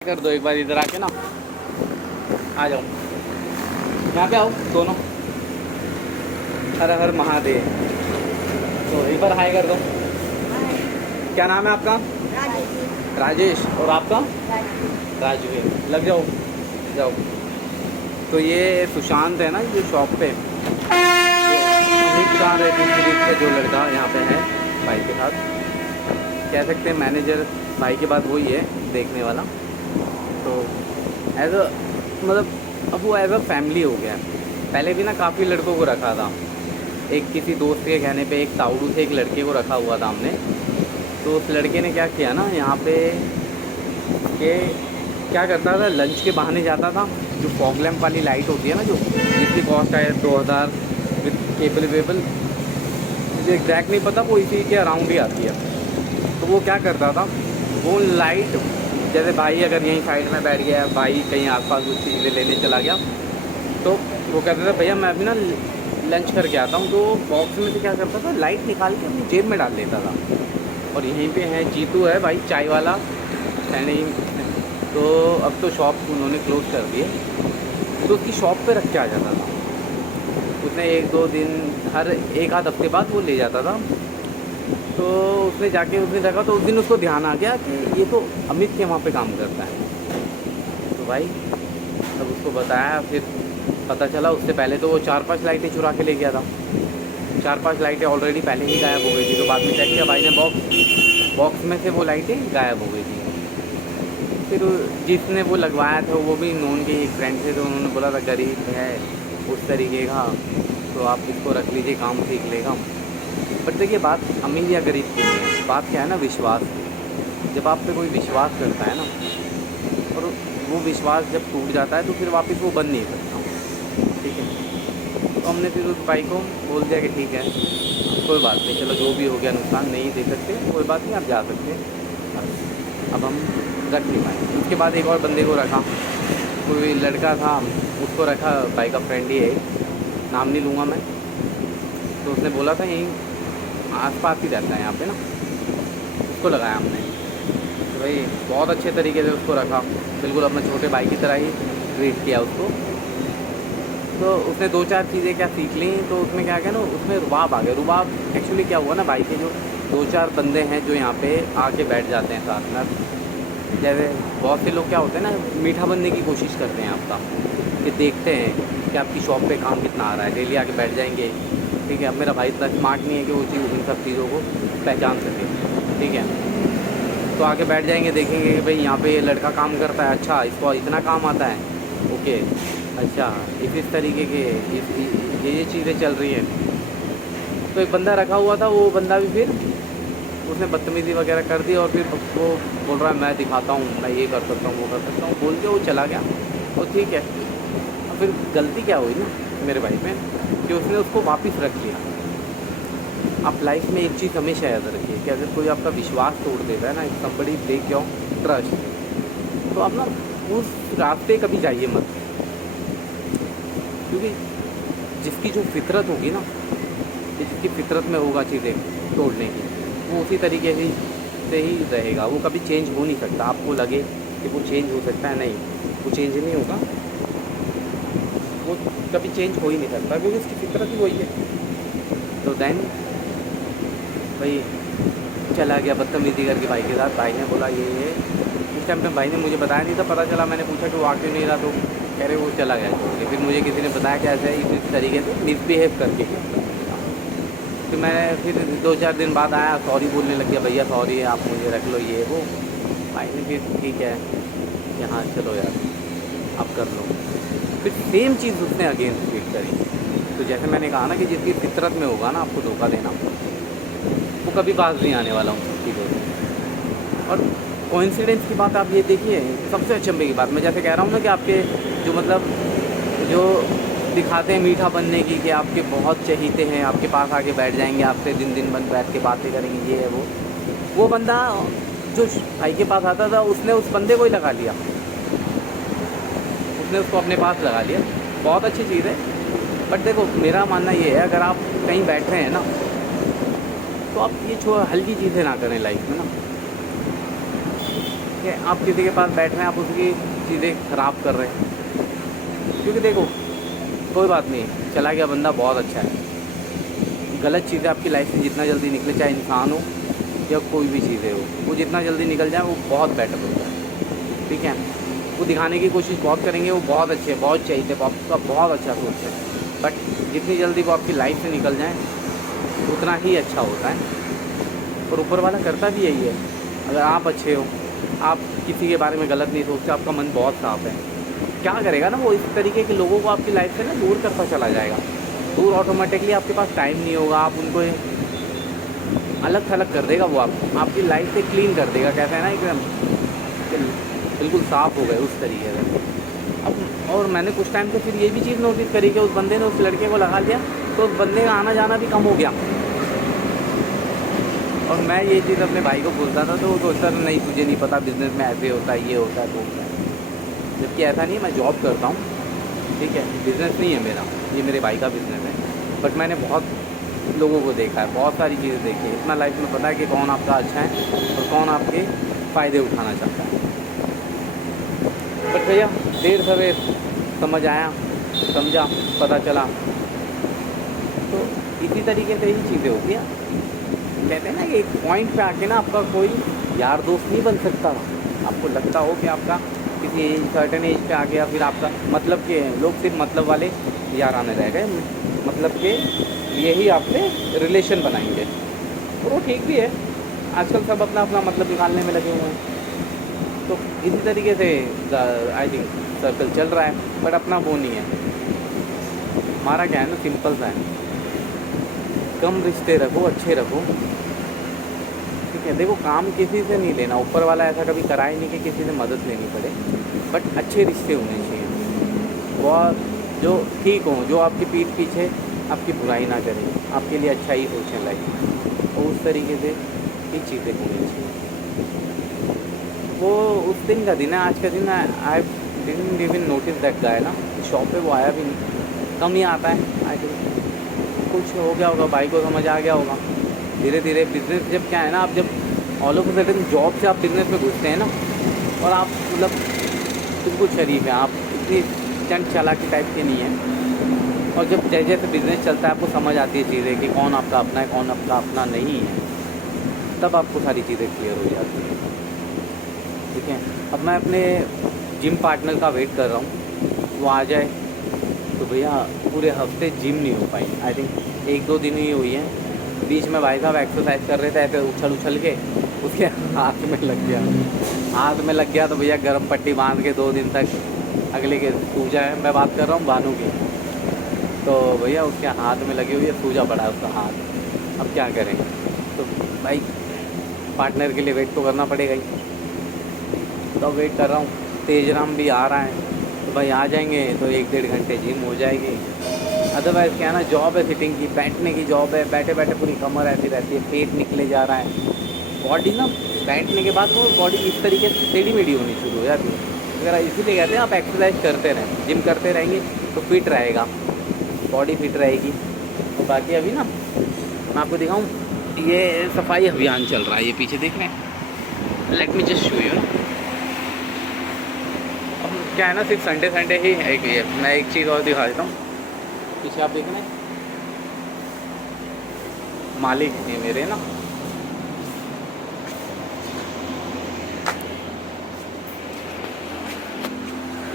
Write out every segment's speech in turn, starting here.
कर दो एक बार इधर आके ना, आ जाओ यहाँ पे आओ दोनों। हर हर महादेव। तो एक बार हाय कर दो। क्या नाम है आपका? राजेश। और आपका? राजू है। लग जाओ जाओ। तो ये सुशांत है ना, जो शॉप पे दुकान रहती जो लड़का यहाँ पे है भाई के साथ, कह सकते हैं मैनेजर भाई के बाद वही है देखने वाला। तो एज अ मतलब अब वो एज अ फैमिली हो गया। पहले भी ना काफ़ी लड़कों को रखा था, एक किसी दोस्त के कहने पे एक ताउडू से एक लड़के को रखा हुआ था हमने। तो उस लड़के ने क्या किया ना यहाँ पे कि क्या करता था, लंच के बहाने जाता था। जो फॉग लैम्प वाली लाइट होती है ना, जो जिसकी कॉस्ट है 2000 विद केबल वेबल, मुझे एग्जैक्ट नहीं पता, वो इसी के अराउंड ही आती है। तो वो क्या करता था, वो लाइट जैसे भाई अगर यहीं साइड में बैठ गया, भाई कहीं आसपास कुछ चीज़ें लेने चला गया, तो वो कहता था भैया मैं अभी ना लंच करके आता हूँ। तो बॉक्स में से क्या करता था, लाइट निकाल के अपनी जेब में डाल लेता था। और यहीं पे है जीतू है भाई चाय वाला है नहीं, तो अब तो शॉप उन्होंने क्लोज़ कर दी है। तो उसकी शॉप पे रख के आ जाता था। उसने एक दो दिन हर एक आध हफ्ते बाद वो ले जाता था। तो उसने जाके उसने देखा, तो उस दिन उसको ध्यान आ गया कि ये तो अमित के वहाँ पे काम करता है। तो भाई तब उसको बताया, फिर पता चला उससे पहले तो वो 4-5 लाइटें चुरा के ले गया था। 4-5 लाइटें ऑलरेडी पहले ही गायब हो गई थी। तो बाद में चेक किया भाई ने, बॉक्स में से वो लाइटें गायब हो गई थी। फिर जिसने वो लगवाया था वो भी नॉन के एक फ्रेंड थे, तो उन्होंने बोला था गरीब है उस तरीके का, तो आप इसको रख लीजिए, काम सीख लेगा। बट देखिए बात अमीर या गरीब की नहीं है, बात क्या है ना, विश्वास की। जब आप पे कोई विश्वास करता है ना, और वो विश्वास जब टूट जाता है तो फिर वापस वो बन नहीं सकता। ठीक है, तो हमने फिर उस भाई को बोल दिया कि ठीक है कोई बात नहीं, चलो जो भी हो गया नुकसान नहीं दे सकते, कोई बात नहीं, आप जा सकते हैं। अब हम रख नहीं पाए। उसके बाद एक और बंदे को रखा, कोई लड़का था, उसको रखा, भाई का फ्रेंड ही है, नाम नहीं लूँगा मैं। तो उसने बोला था यहीं आसपास ही रहता है यहाँ पे ना, उसको लगाया हमने। तो भाई बहुत अच्छे तरीके से उसको रखा, बिल्कुल अपने छोटे भाई की तरह ही ट्रीट किया उसको। तो उसने 2-4 चीज़ें क्या सीख ली, तो उसमें क्या क्या ना, उसमें रुबाब आ गया। रुबाब एक्चुअली क्या हुआ ना, भाई के जो 2-4 बंदे हैं जो यहाँ पे आके बैठ जाते हैं साथ में, जैसे बहुत से लोग क्या होते हैं ना, मीठा बनने की कोशिश करते हैं आपका, कि देखते हैं कि आपकी शॉप पे काम कितना आ रहा है, डेली आके बैठ जाएंगे। ठीक है, अब मेरा भाई इतना स्मार्ट नहीं है कि वो चीज़ इन सब चीज़ों को पहचान सके। ठीक है, तो आके बैठ जाएंगे, देखेंगे कि भाई यहाँ पे ये लड़का काम करता है, अच्छा इसको इतना काम आता है, ओके अच्छा इस तरीके के ये चीज़ें चल रही हैं। तो एक बंदा रखा हुआ था, वो बंदा भी फिर उसने बदतमीज़ी वगैरह कर दी, और फिर वो बोल रहा है मैं दिखाता हूँ, मैं ये कर सकता हूँ, वो कर सकता हूँ, बोल के वो चला गया। तो ठीक है, और फिर गलती क्या हुई ना मेरे भाई में, कि उसने उसको वापस रख लिया। आप लाइफ में एक चीज़ हमेशा याद रखिए कि अगर कोई आपका विश्वास तोड़ देता है ना, समबडी ब्रेक योर ट्रस्ट, तो आप ना उस रास्ते कभी जाइए मत। क्योंकि जिसकी जो फितरत होगी ना, जिसकी फितरत में होगा चीज़ें तोड़ने की, वो उसी तरीके से ही रहेगा, वो कभी चेंज हो नहीं सकता। आपको लगे कि वो चेंज हो सकता है, नहीं, वो चेंज नहीं होगा, वो कभी चेंज हो ही नहीं सकता, क्योंकि उसकी फितरत ही वही है। तो देन भाई चला गया बदतमीज़ी करके भाई के साथ। भाई ने बोला ये उस टाइम पे भाई ने मुझे बताया नहीं था, पता चला मैंने पूछा कि वो आ क्यों नहीं रहा, तो कह रहे वो चला गया छोड़ के। फिर मुझे किसी ने बताया कि ऐसे इस तरीके से मिसबिहेव करके। फिर मैं फिर 2-4 दिन बाद आया, सॉरी बोलने लग गया, भैया सॉरी आप मुझे रख लो ये वो। भाई ने फिर ठीक है कि हाँ चलो यार आप कर लो। फिर सेम चीज़ उसने अगेन रिपीट करी। तो जैसे मैंने कहा ना कि जिसकी फितरत में होगा ना आपको धोखा देना, वो कभी पास नहीं आने वाला हूँ चीज़ों से। और कोइंसिडेंस की बात आप ये देखिए, सबसे अचंभे की बात मैं जैसे कह रहा हूँ ना, कि आपके जो मतलब जो दिखाते हैं मीठा बनने की, कि आपके बहुत चहीते हैं, आपके पास आके बैठ जाएंगे, आपसे दिन दिन बन बैठ के बातें करेंगे, ये है वो बंदा जो भाई के पास आता था, उसने उस बंदे को ही लगा लिया, उसने उसको अपने पास लगा लिया। बहुत अच्छी चीज़ है। बट देखो मेरा मानना ये है, अगर आप कहीं बैठ रहे हैं ना, तो आप ये हल्की चीज़ें ना करें लाइफ में ना। कि आप किसी के पास बैठ रहे हैं, आप उसकी चीज़ें ख़राब कर रहे हैं। क्योंकि देखो, कोई बात नहीं, चला गया बंदा बहुत अच्छा है। गलत चीज़ें आपकी लाइफ से जितना जल्दी निकले, चाहे इंसान हो या कोई भी चीज़ें हो, वो जितना जल्दी निकल जाए वो बहुत बेटर होता है। ठीक है, वो दिखाने की कोशिश बहुत करेंगे, वो बहुत अच्छे, बहुत चाहिए, आपका बहुत अच्छा सोच है, बट जितनी जल्दी वो आपकी लाइफ से निकल जाए उतना ही अच्छा होता है। और ऊपर वाला करता भी यही है। अगर आप अच्छे हो, आप किसी के बारे में गलत नहीं सोचते, आपका मन बहुत साफ है, क्या करेगा ना, वो इस तरीके के लोगों को आपकी लाइफ से ना दूर करता चला जाएगा। दूर ऑटोमेटिकली, आपके पास टाइम नहीं होगा, आप उनको अलग थलग कर देगा, वो आपकी लाइफ से क्लीन कर देगा। कहते हैं ना एकदम बिल्कुल साफ़ हो गए उस तरीके से। अब और मैंने कुछ टाइम तो फिर ये भी चीज़ नोटिस करी कि उस बंदे ने उस लड़के को लगा लिया, तो उस बंदे का आना जाना भी कम हो गया। और मैं ये चीज़ अपने भाई को बोलता था, तो वो सोचता था नहीं तुझे नहीं पता, बिज़नेस में ऐसे होता है, ये होता है, वो होता है। जबकि ऐसा नहीं है, मैं जॉब करता हूँ, ठीक है, बिज़नेस नहीं है मेरा, ये मेरे भाई का बिज़नेस है। बट मैंने बहुत लोगों को देखा है, बहुत सारी चीज़ें देखी है, इतना लाइफ में पता है कि कौन आपका अच्छा है और कौन आपके फ़ायदे उठाना चाहता है। बट भैया देर सवेर समझ आया, समझा, पता चला। तो इसी तरीके से ही चीज़ें होती हैं। कहते हैं ना कि एक पॉइंट पे आके ना आपका कोई यार दोस्त नहीं बन सकता। आपको लगता हो कि आपका किसी सर्टेन एज पे आ गया, फिर आपका मतलब के लोग सिर्फ मतलब वाले यार आने रह गए, मतलब के यही आपसे रिलेशन बनाएंगे। और वो ठीक भी है, आजकल सब अपना अपना मतलब निकालने में लगे हुए हैं। तो इसी तरीके से आई थिंक सर्कल चल रहा है, बट अपना वो नहीं है। हमारा क्या है ना, सिंपल सा है, कम रिश्ते रखो, अच्छे रखो, ठीक है। देखो, काम किसी से नहीं लेना, ऊपर वाला ऐसा कभी करा ही नहीं कि किसी से मदद लेनी पड़े, बट अच्छे रिश्ते होने चाहिए। वो जो ठीक हों, जो आपकी पीठ पीछे आपकी बुराई ना करें, आपके लिए अच्छा ही सोचें लाइफ में, और उस तरीके से ही चीज़ें होनी चाहिए। वो उस दिन का दिन है, आज का दिन I didn't even notice that guy ना, शॉप पे वो आया भी नहीं, कम ही आता है। आई थिंक कुछ हो गया होगा, भाई को समझ आ गया होगा। धीरे धीरे बिज़नेस जब क्या है ना, आप जब all of a sudden job से आप बिज़नेस में घुसते हैं ना, और आप मतलब बिल्कुल शरीफ हैं, आप इतनी चंट चालाकी टाइप के नहीं हैं, और जब जैसे जैसे बिज़नेस चलता है आपको समझ आती है चीज़ें कि कौन आपका अपना है, कौन आपका अपना नहीं है, तब आपको सारी चीज़ें क्लियर हो जाती हैं। ठीक है, अब मैं अपने जिम पार्टनर का वेट कर रहा हूँ, वो आ जाए। तो भैया पूरे हफ्ते जिम नहीं हो पाई, आई थिंक 1-2 दिन ही हुई हैं। बीच में भाई साहब एक्सरसाइज कर रहे थे, ऐसे उछल उछल के उसके हाथ में लग गया, तो भैया गर्म पट्टी बांध के 2 दिन तक अगले के सूजा है, मैं बात कर रहा हूँ भानु की, तो भैया उसके हाथ में लगी हुई है, सूजा पड़ा है उसका हाथ। अब क्या करें, तो भाई पार्टनर के लिए वेट तो करना पड़ेगा ही। तो वेट कर रहा हूँ, तेजराम भी आ रहा है, तो भाई आ जाएंगे तो 1-1.5 घंटे जिम हो जाएगी। अदरवाइज़ क्या है ना, जॉब है सिटिंग की, बैठने की जॉब है, बैठे बैठे पूरी कमर ऐसी रहती है, पेट निकले जा रहा है, बॉडी ना बैठने के बाद वो बॉडी इस तरीके से टेढ़ी मेढ़ी होनी शुरू हो जाती है। अगर इसीलिए कहते हैं आप एक्सरसाइज करते रहें, जिम करते रहेंगे तो फिट रहेगा, बॉडी फिट रहेगी। तो बाकी अभी ना मैं आपको दिखाऊँ, ये सफाई अभियान चल रहा है, ये पीछे देख रहे हैं, let me just show you ना। अब क्या है ना, सिर्फ संडे ही है कि मैं एक चीज़ और दिखा देता हूँ, पीछे आप देख रहे हैं, मालिक है मेरे ना,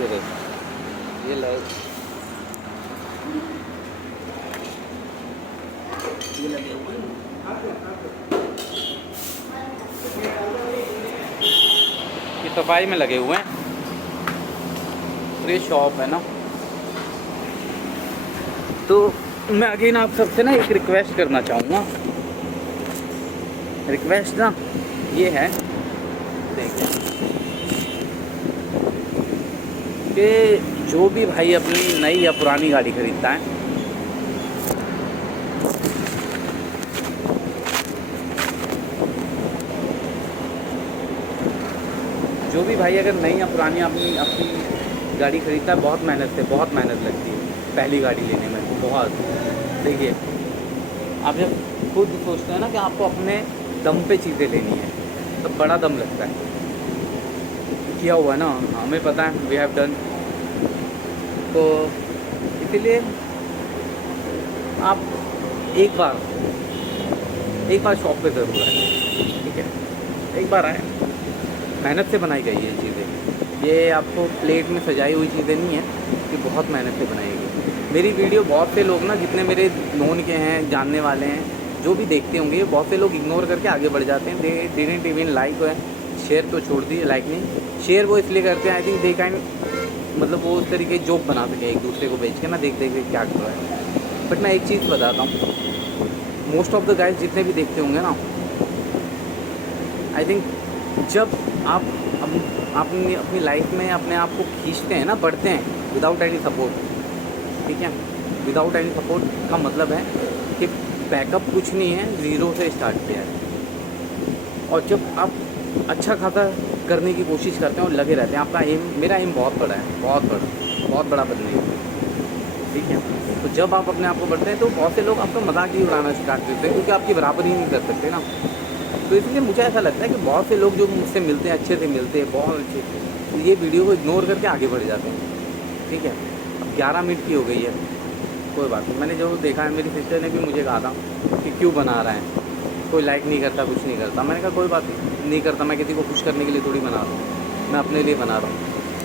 ये देख, ये लगे हुए ये सफाई में लगे हुए हैं, और ये शॉप है ना। तो मैं अगेन आप सबसे ना एक रिक्वेस्ट करना चाहूँगा, रिक्वेस्ट ना ये है, देखिए कि जो भी भाई अपनी नई या पुरानी गाड़ी खरीदता है, जो भी भाई अगर नई या पुरानी अपनी गाड़ी खरीदता है, बहुत मेहनत लगती है पहली गाड़ी लेने में, तो बहुत। देखिए, आप जब खुद सोचते हैं ना कि आपको अपने दम पे चीज़ें लेनी है, तो बड़ा दम लगता है। किया हुआ है ना, हमें पता है वी हैव डन। तो इसीलिए आप एक बार शॉप पे ज़रूर आए, ठीक है, एक बार आए। मेहनत से बनाई गई ये चीज़ें, ये आपको प्लेट में सजाई हुई चीज़ें नहीं है, ये बहुत मेहनत से बनाई गई। मेरी वीडियो बहुत से लोग ना, जितने मेरे नोन के हैं, जानने वाले हैं, जो भी देखते होंगे, बहुत से लोग इग्नोर करके आगे बढ़ जाते हैं। They didn't even like, share तो छोड़ दिए, लाइक नहीं, शेयर वो इसलिए करते हैं, आई थिंक दे कैन, मतलब वो उस तरीके जोक बना सके एक दूसरे को बेच के ना, देख देख के क्या कर रहा है। बट मैं एक चीज़ बताता हूँ, मोस्ट ऑफ द गाइज जितने भी देखते होंगे ना, आई थिंक जब आप अपनी लाइफ में अपने आप को खींचते हैं ना, बढ़ते हैं विदाउट एनी सपोर्ट, ठीक है, विदाउट एनी सपोर्ट का मतलब है कि बैकअप कुछ नहीं है, ज़ीरो से स्टार्ट किया है। और जब आप अच्छा खासा करने की कोशिश करते हैं और लगे रहते हैं, आपका एम, मेरा एम बहुत बड़ा है, बहुत बड़ा बनने का, ठीक है। तो जब आप अपने आप को बढ़ते हैं तो बहुत से लोग आपका मजाक ही उड़ाना स्टार्ट करते हैं, क्योंकि आपकी बराबरी ही नहीं कर सकते ना। तो इसलिए मुझे ऐसा लगता है कि बहुत से लोग जो मुझसे मिलते हैं, अच्छे से मिलते हैं, बहुत अच्छे से, तो ये वीडियो को इग्नोर करके आगे बढ़ जाते हैं, ठीक है। अब 11 मिनट की हो गई है, कोई बात नहीं। मैंने जो देखा है, मेरी सिस्टर ने भी मुझे कहा था कि क्यों बना रहा है, कोई लाइक नहीं करता, कुछ नहीं करता। मैंने कहा कोई बात नहीं करता, मैं किसी को खुश करने के लिए थोड़ी बना रहा हूँ, मैं अपने लिए बना रहा हूँ।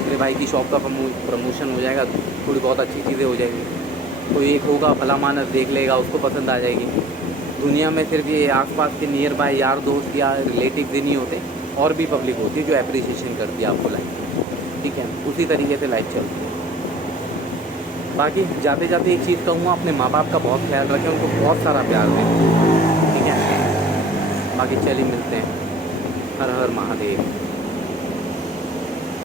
मेरे भाई की शॉप का प्रमोशन हो जाएगा, थोड़ी बहुत अच्छी चीज़ें हो जाएंगी, कोई एक होगा भला मानस देख लेगा, उसको पसंद आ जाएगी। दुनिया में सिर्फ ये आसपास के नियर बाय यार दोस्त या रिलेटिव ही नहीं होते, और भी पब्लिक होती है जो अप्रिसिएशन करती है आपको लाइफ, ठीक है। उसी तरीके से लाइफ चलती है। बाकी जाते जाते एक चीज़ कहूँगा, अपने माँ बाप का बहुत ख्याल रखें, उनको बहुत सारा प्यार दें, ठीक है। बाकी चलिए मिलते हैं। हर हर महादेव।